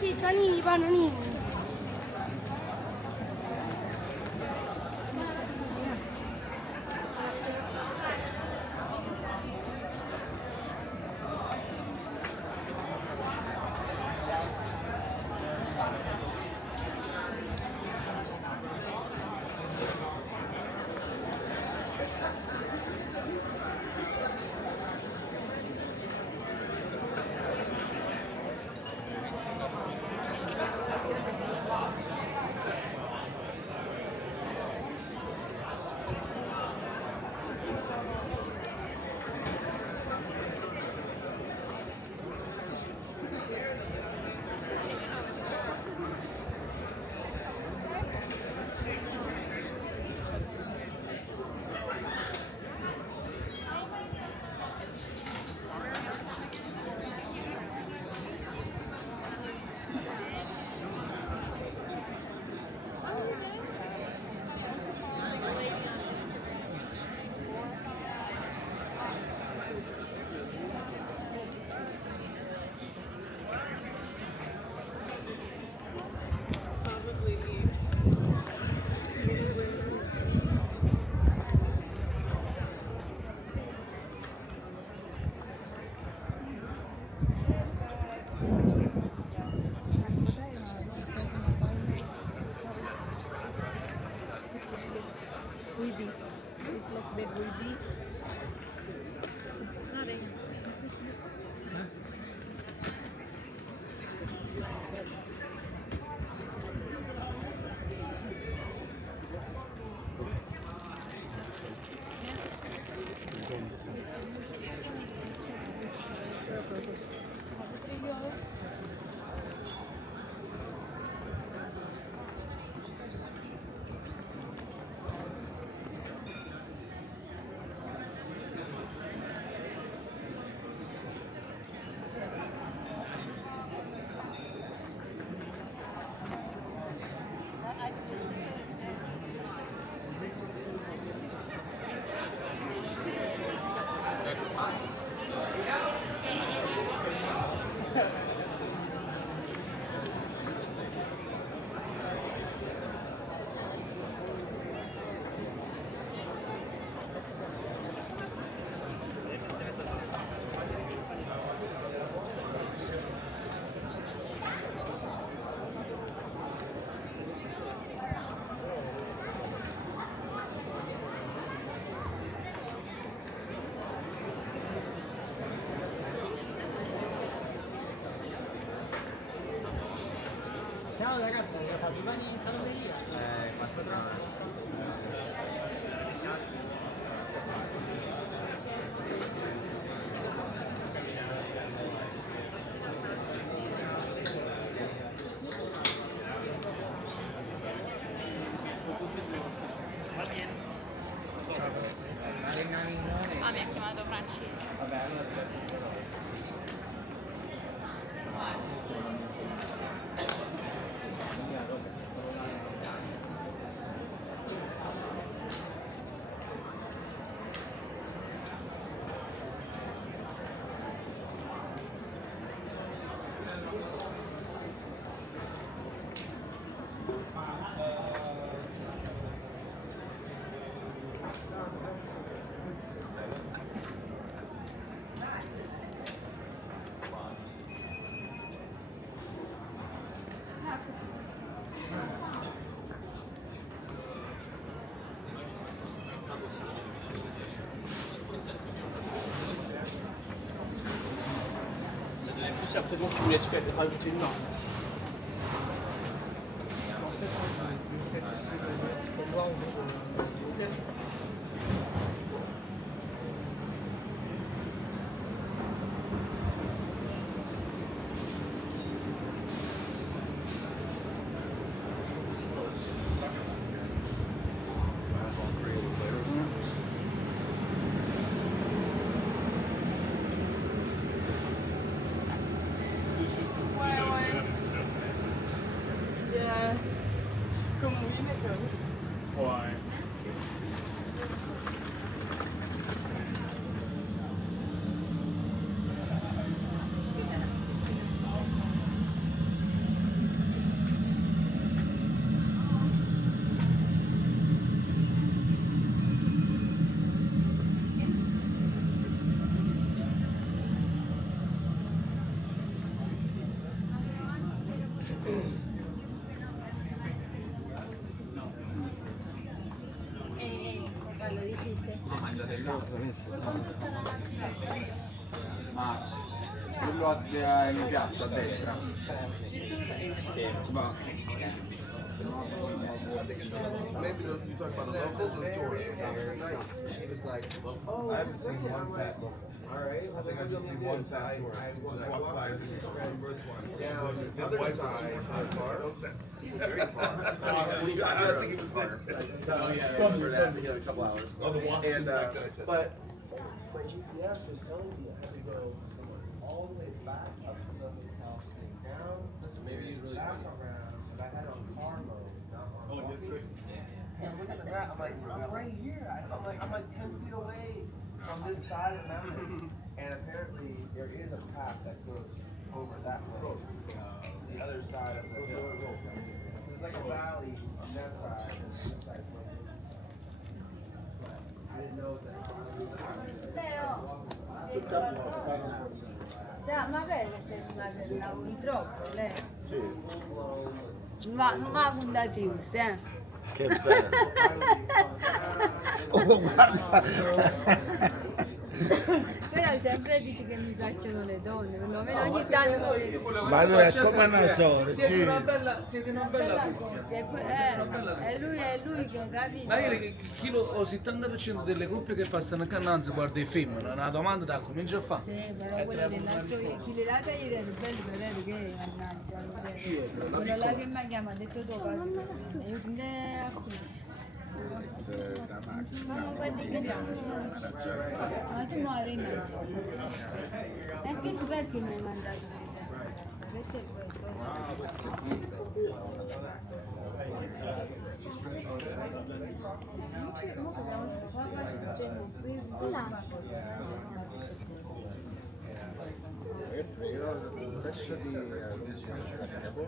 Pizzanini, bananini. Ciao ragazzi, ho fatto i bagni in saloneria. Passa tra. C'est bon qui me laisse faire rajouter une marque. Lo dijiste. Ma quello in piazza a destra. Ma Maybe those you talk about the locals or the tourists. She was like, "Oh, I haven't seen one fat local. All right, I think I just seen one fat tourist. Just walked by and see the first one. Down the other side, far. No sense. Very far. I think it was like After that, we had a couple hours. Oh, the walk And, back that I said. but my GPS was telling me I had to go all the way back up to the hotel, straight down, maybe he's really back around, and I had on car mode, not on walking. And I'm looking at that, I'm like, I'm right here. I'm like 10 feet away from this side of the mountain. And apparently there is a path that goes over that road, the other side of the hill. There's like a valley on that side, and this side is like but I didn't know that. Già, magari stai un troppo, lei. sì, Non va puntati giusti, eh. che bello. Oh, guarda. Però sempre dici che mi piacciono le donne, perlomeno ogni tanto lo vedi. Ma lui è come una sorella, Siete sì. una bella coppia. È lui che capito. Ma io chi lo 70% delle coppie che passano a Cannanza guarda i film, una domanda da comincio a fare. Sì, però quello dell'altro, chi le date ieri era bello, però che mannaggia, quello là che mi chiama ha detto tu, io quindi a qui. Ma non guardi che ma tu muori in mezzo. E che perché mi hai mandato? Perché Io il pesce di Sarajevo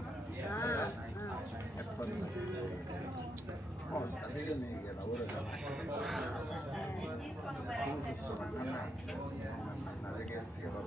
e poi Stabilini che lavora da una ragazza che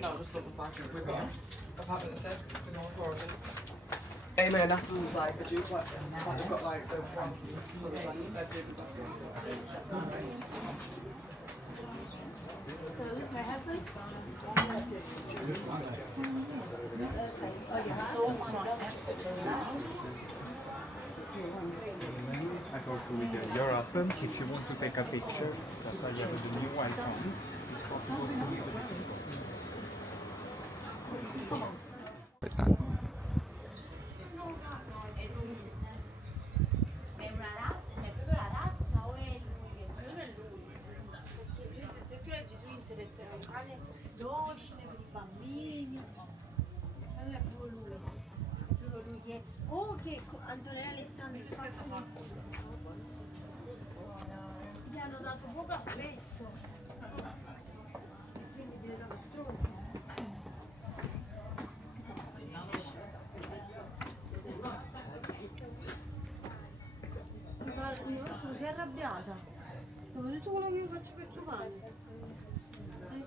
No, just put the back in quick on. I've had it a sec, because I'm recording. Hey man, that was like a jukebox. I've got like the one for the like that did. Who's my husband? So much I talked with your husband. If you want to take a picture, that's why you have the new iPhone. It's possible to leave È una razza, è proprio la razza o è lui che se tu leggi su internet è un cane docile per i bambini, allora è proprio lui che che Antonella Alessandro gli hanno dato poco affetto quindi è diventato stronzo. Si è arrabbiata. Ho detto quello che io faccio per tuo padre.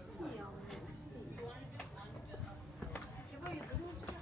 Sì, che poi io devo solo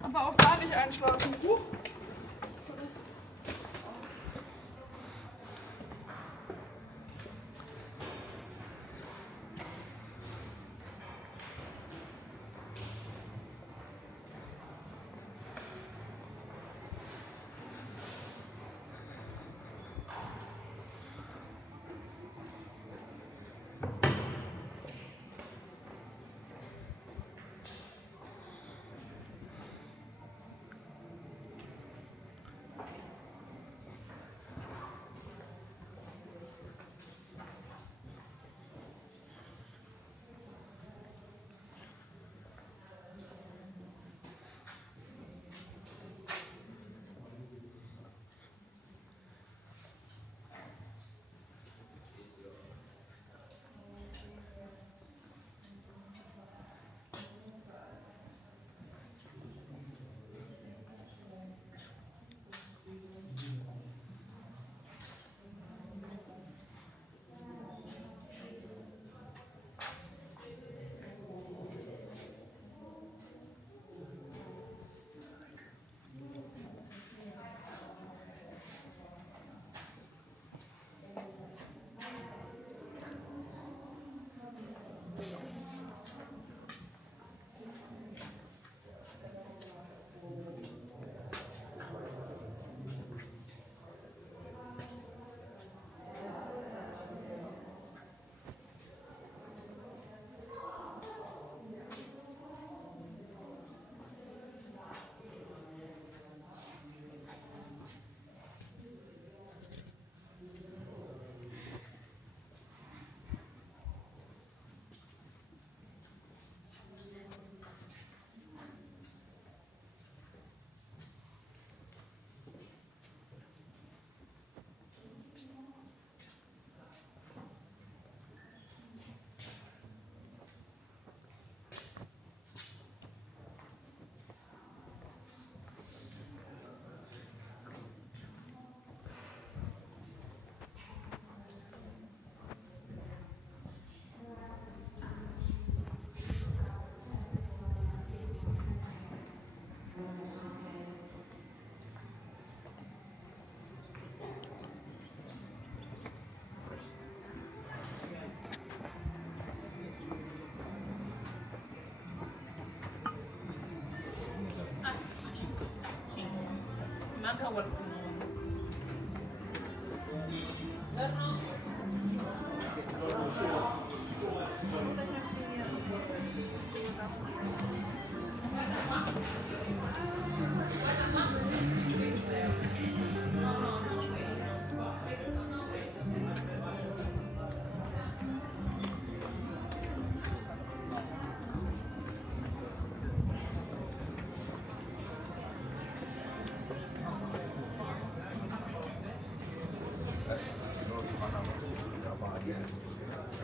Aber auch da nicht einschlafen.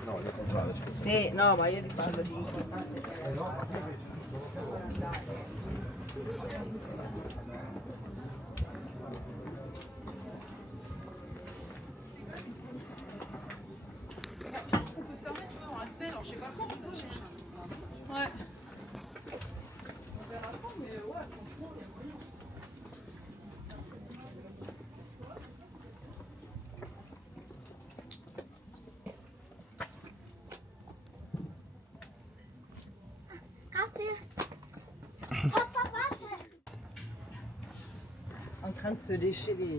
No, io comprare, scusa. Sì, no, ma io ti parlo di... Ouais. Grazie. Papa, warte. En train de se lécher les...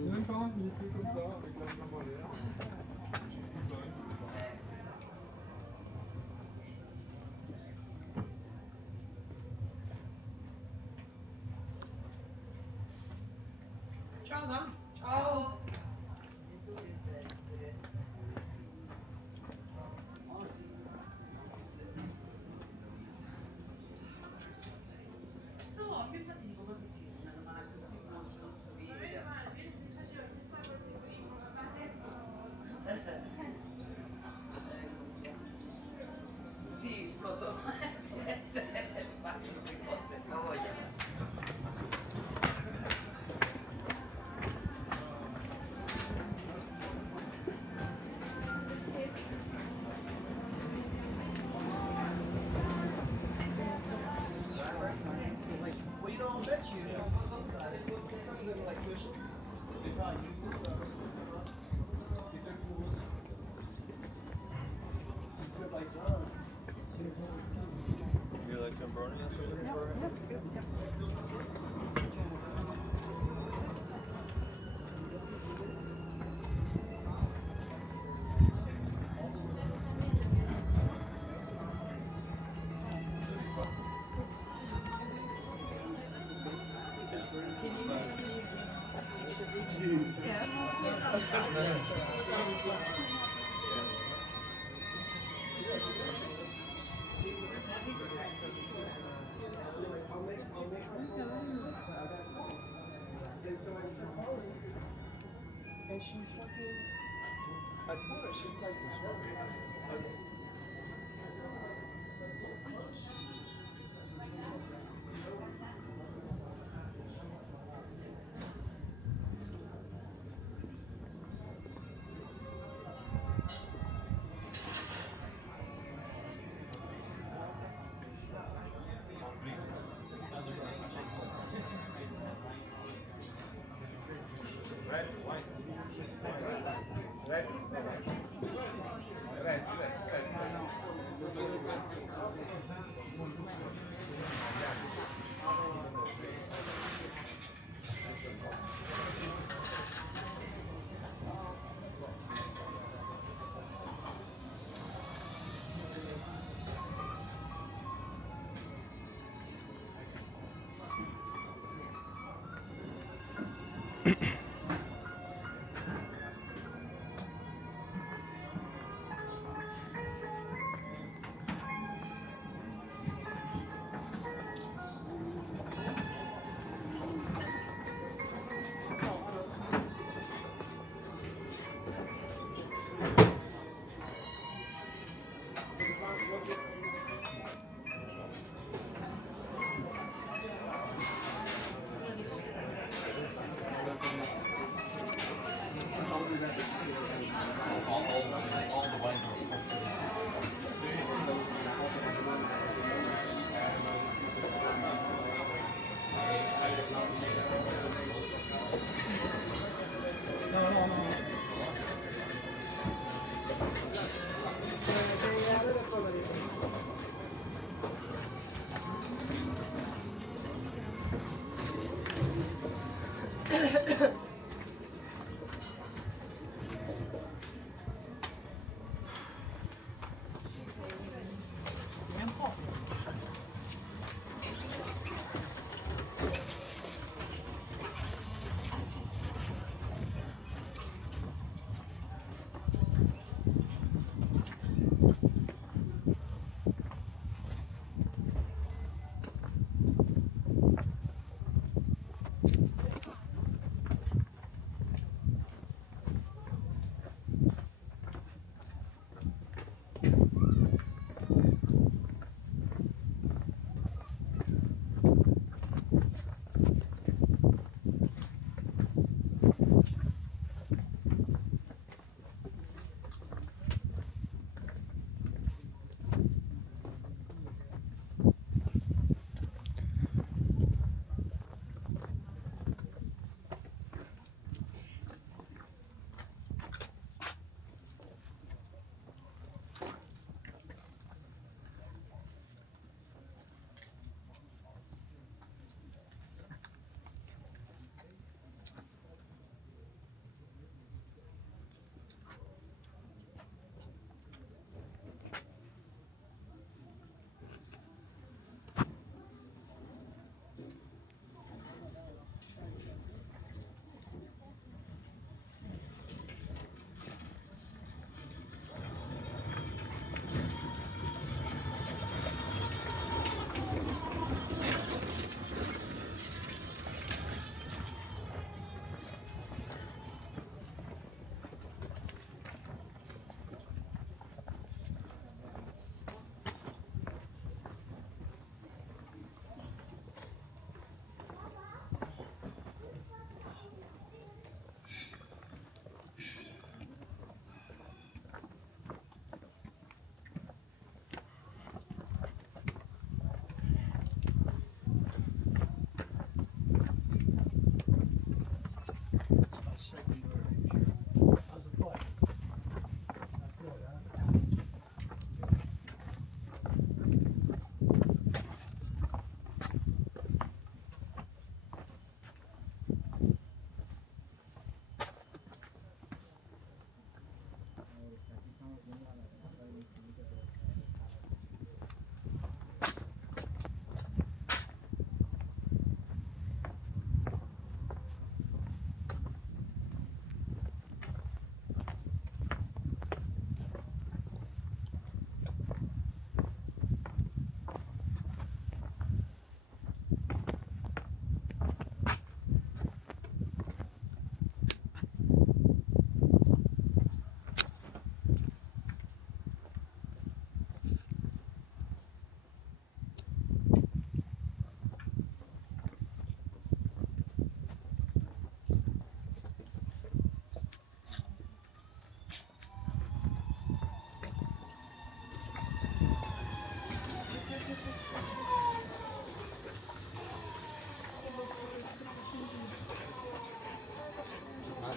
Ciao, Dan. Ciao. Sì, lo so. Faccio queste cose, ma voglio. Well, you know, I bet you, some of them are like cushion. They probably use it. Good like John. You like pepperoni yesterday? And she's fucking. I told her, she's like, okay. Grazie.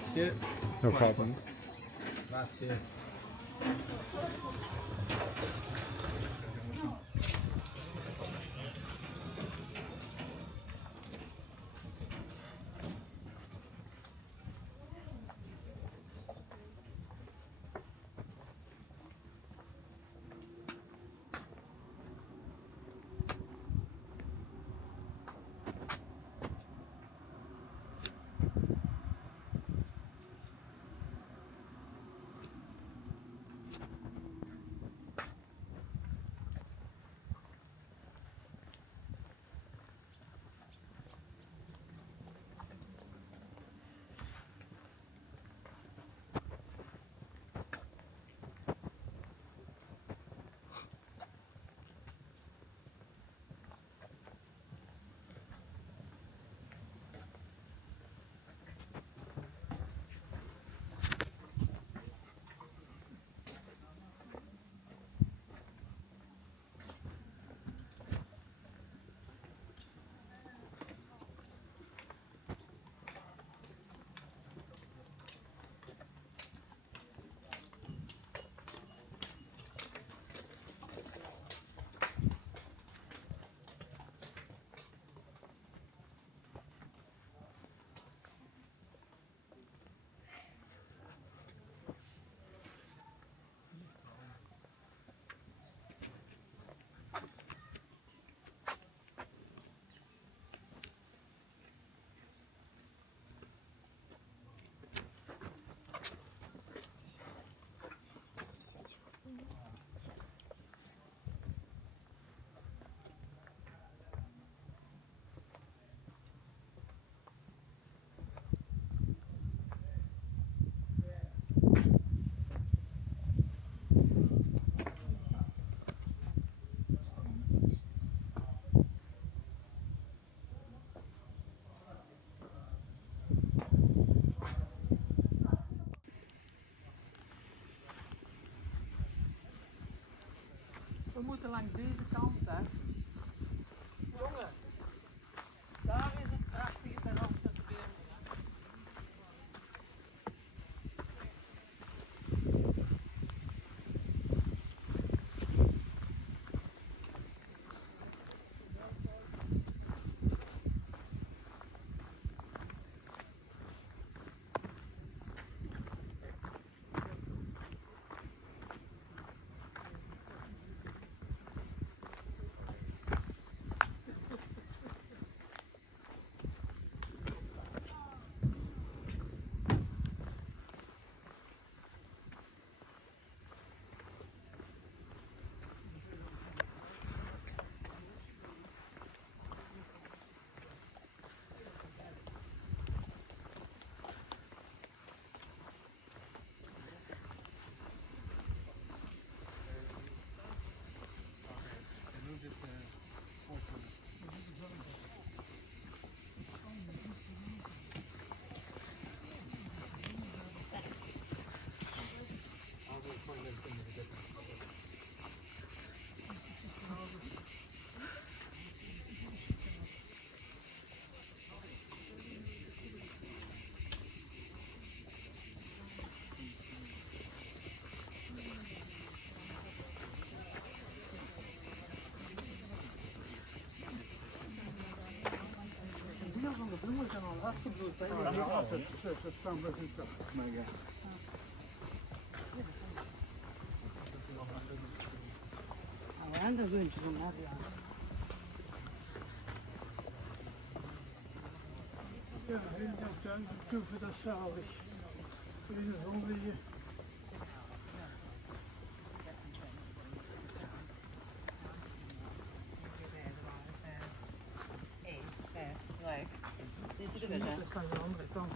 Grazie. No problem. Grazie. We moeten langs deze kant, hè. Jongen, daar is het prachtige terras te spelen. Van de bloemen zijn al afgebloeid. Ze staan bij hun toch. Maar ja. Nou, en dan wens je hem naar ja. Ja, in de tuin proeven dat zalig. In de zon liggen. Deze division. Dat staat aan de andere kant.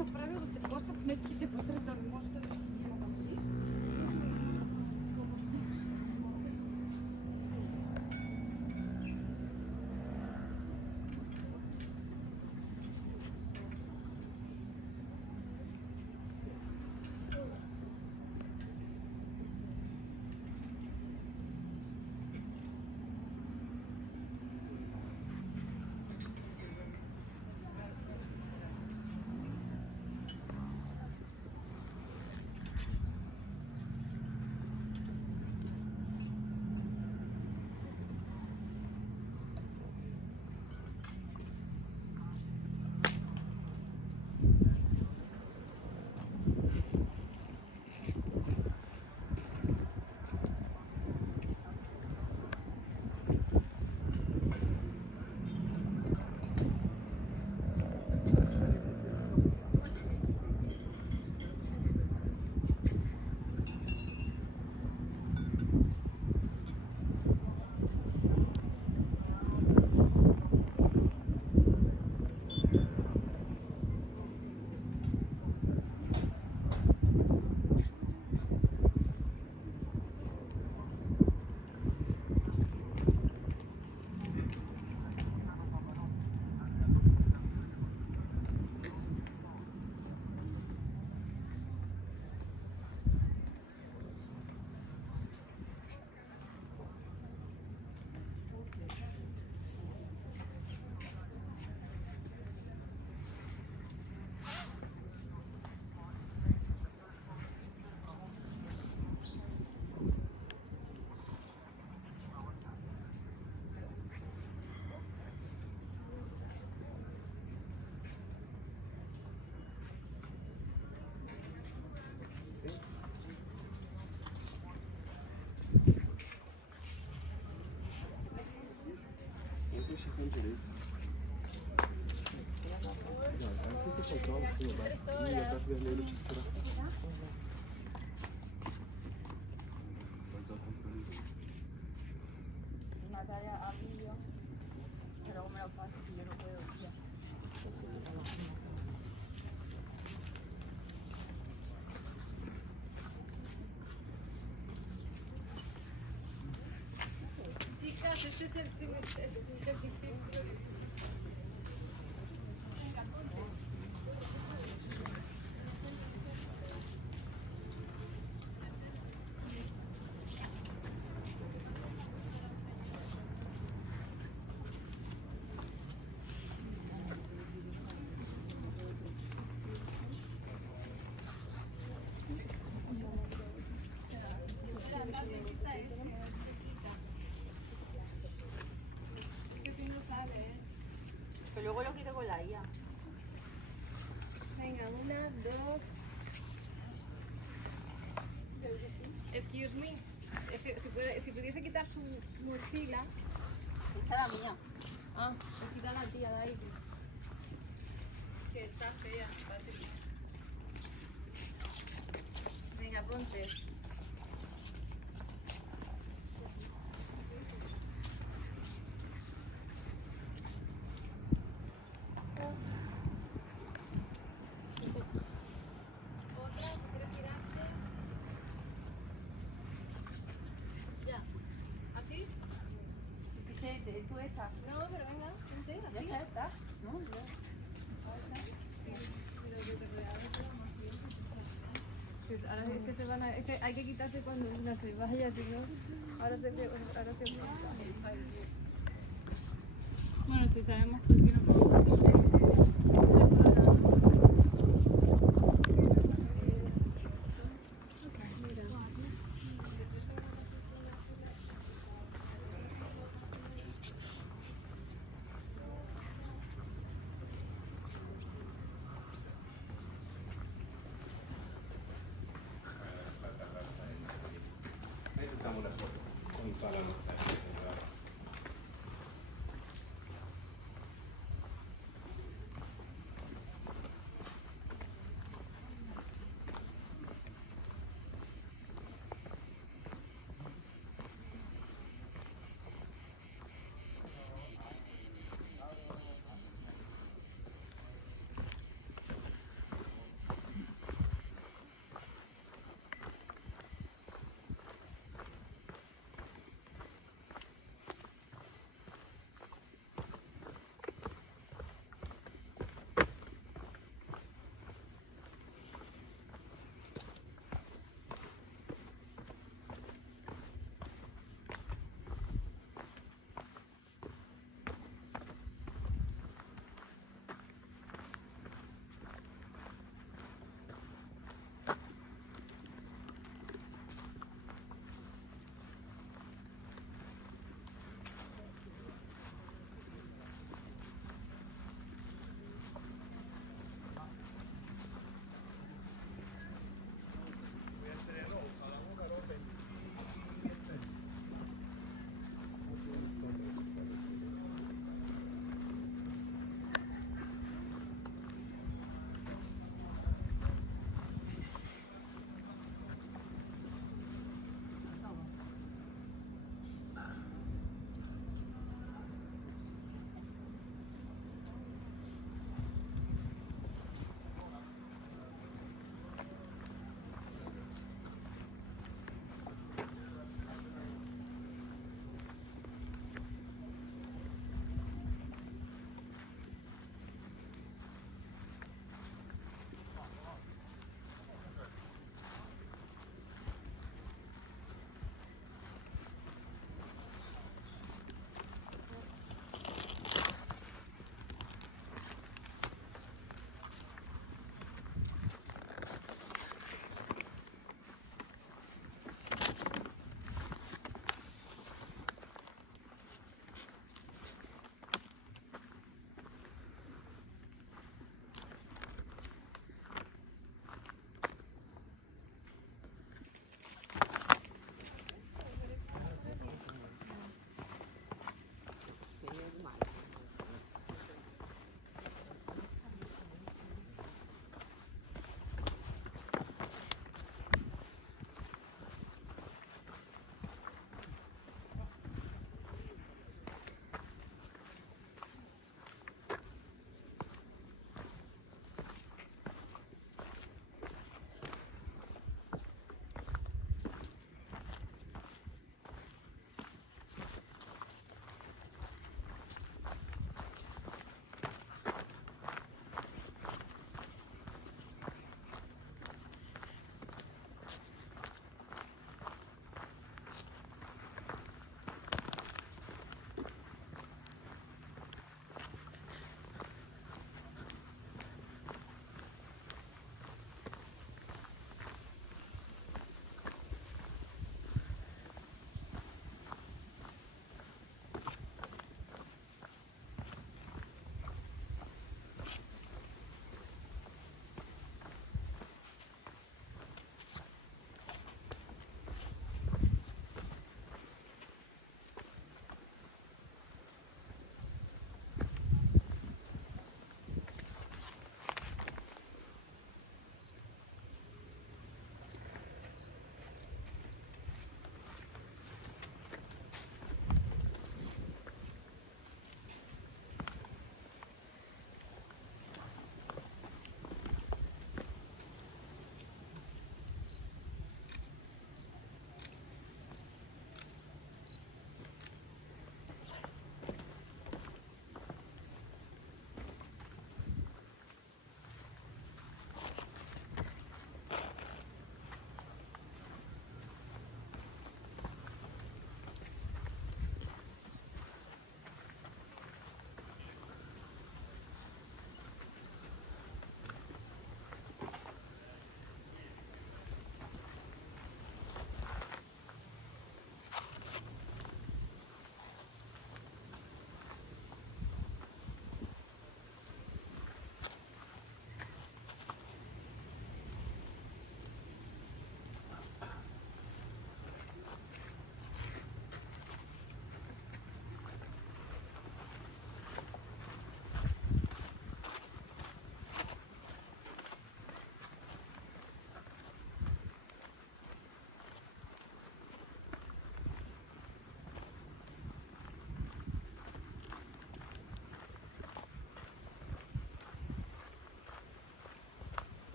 направила се плащат сметките вътре, да не може да си взима там. Natalia Avilio, pero me lo pasa que yo no puedo ya. Chicas, este es el certificado. Pero luego lo quito con la IA. Venga, una, dos. Excuse me. Es que si pudiese quitar su mochila. Esta es la mía. Ah, pues quita la tía de ahí. Que está fea. Venga, ponte. Otra, si quieres tirarte. Ya. ¿Así? Tú esta. No, pero venga, ponte, Ya así. está. ¿No? Ya. Pues ahora es que se van a, es que hay que quitarse cuando una se vaya, si no, ahora se Bueno, si sabemos por qué no podemos. una foto con il palo.